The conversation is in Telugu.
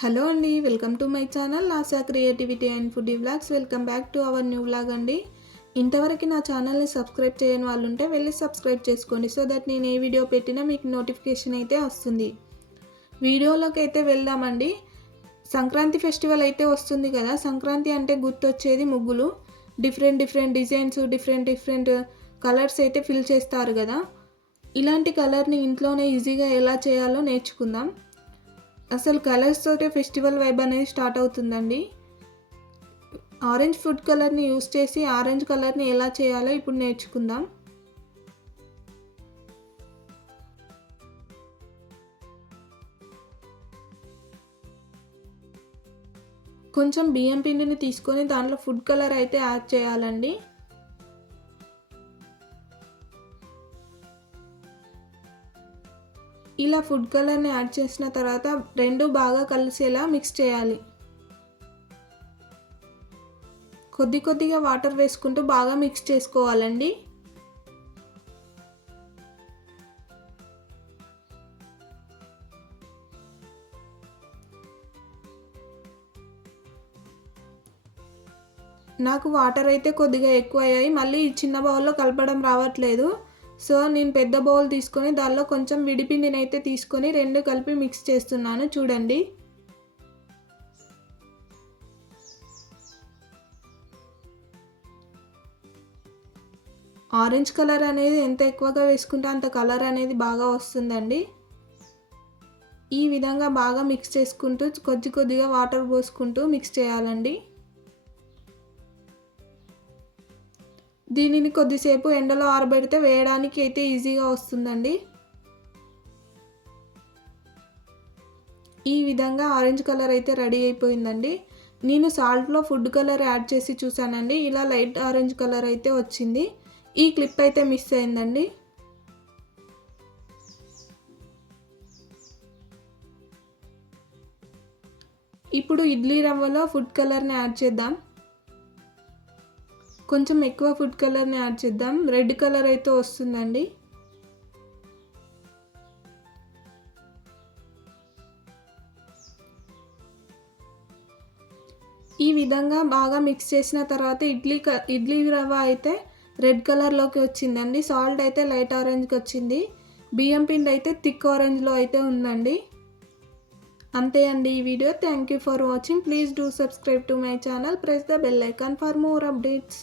హలో అండి, వెల్కమ్ టు మై ఛానల్ లాసా creativity and food vlogs. Welcome back to our new vlog అండి. ఇంతవరకు నా ఛానల్ని సబ్స్క్రైబ్ చేయని వాళ్ళు ఉంటే వెళ్ళి సబ్స్క్రైబ్ చేసుకోండి, సో దట్ నేను ఏ వీడియో పెట్టినా మీకు నోటిఫికేషన్ అయితే వస్తుంది. వీడియోలోకి అయితే వెళ్దామండి. సంక్రాంతి ఫెస్టివల్ అయితే వస్తుంది కదా. సంక్రాంతి అంటే గుర్తొచ్చేది ముగ్గులు. డిఫరెంట్ డిజైన్స్, డిఫరెంట్ కలర్స్ అయితే ఫిల్ చేస్తారు కదా. ఇలాంటి కలర్ని ఇంట్లోనే ఈజీగా ఎలా చేయాలో నేర్చుకుందాం. అసలు కలర్స్ తోటే ఫెస్టివల్ వైబ్ అనేది స్టార్ట్ అవుతుందండి. ఆరెంజ్ ఫుడ్ కలర్ని యూస్ చేసి ఆరెంజ్ కలర్ని ఎలా చేయాలో ఇప్పుడు నేర్చుకుందాం. కొంచెం బియ్యం పిండిని తీసుకొని దాంట్లో ఫుడ్ కలర్ అయితే యాడ్ చేయాలండి. ఇలా ఫుడ్ కలర్ని యాడ్ చేసిన తర్వాత రెండు బాగా కలిసేలా మిక్స్ చేయాలి. కొద్దిగా వాటర్ వేసుకుంటూ బాగా మిక్స్ చేసుకోవాలండి. నాకు వాటర్ అయితే కొద్దిగా ఎక్కువ అయ్యాయి. మళ్ళీ చిన్న బౌల్లో కలపడం రావట్లేదు. సో నేను పెద్ద బౌల్ తీసుకొని దానిలో కొంచెం విడిపిండిని అయితే తీసుకొని రెండు కలిపి మిక్స్ చేస్తున్నాను. చూడండి, ఆరెంజ్ కలర్ అనేది ఎంత ఎక్కువగా వేసుకుంటే అంత కలర్ అనేది బాగా వస్తుందండి. ఈ విధంగా బాగా మిక్స్ చేసుకుంటూ కొద్దిగా వాటర్ పోసుకుంటూ మిక్స్ చేయాలండి. దీనిని కొద్దిసేపు ఎండలో ఆరబెడితే వేయడానికి అయితే ఈజీగా వస్తుందండి. ఈ విధంగా ఆరెంజ్ కలర్ అయితే రెడీ అయిపోయిందండి. నేను సాల్ట్లో ఫుడ్ కలర్ యాడ్ చేసి చూసానండి. ఇలా లైట్ ఆరెంజ్ కలర్ అయితే వచ్చింది. ఈ క్లిప్ అయితే మిస్ అయిందండి. ఇప్పుడు ఇడ్లీ రవ్వలో ఫుడ్ కలర్ని యాడ్ చేద్దాం. కొంచెం ఎక్కువ ఫుడ్ కలర్ని యాడ్ చేద్దాం. రెడ్ కలర్ అయితే వస్తుందండి. ఈ విధంగా బాగా మిక్స్ చేసిన తర్వాత ఇడ్లీ రవ్వ అయితే రెడ్ కలర్లోకి వచ్చిందండి. సాల్ట్ అయితే లైట్ ఆరెంజ్కి వచ్చింది. బియ్యం పిండి అయితే థిక్ ఆరెంజ్లో అయితే ఉందండి. అంతే అండి ఈ video. Thank you for watching. Please do subscribe to my channel. Press the bell icon for more updates.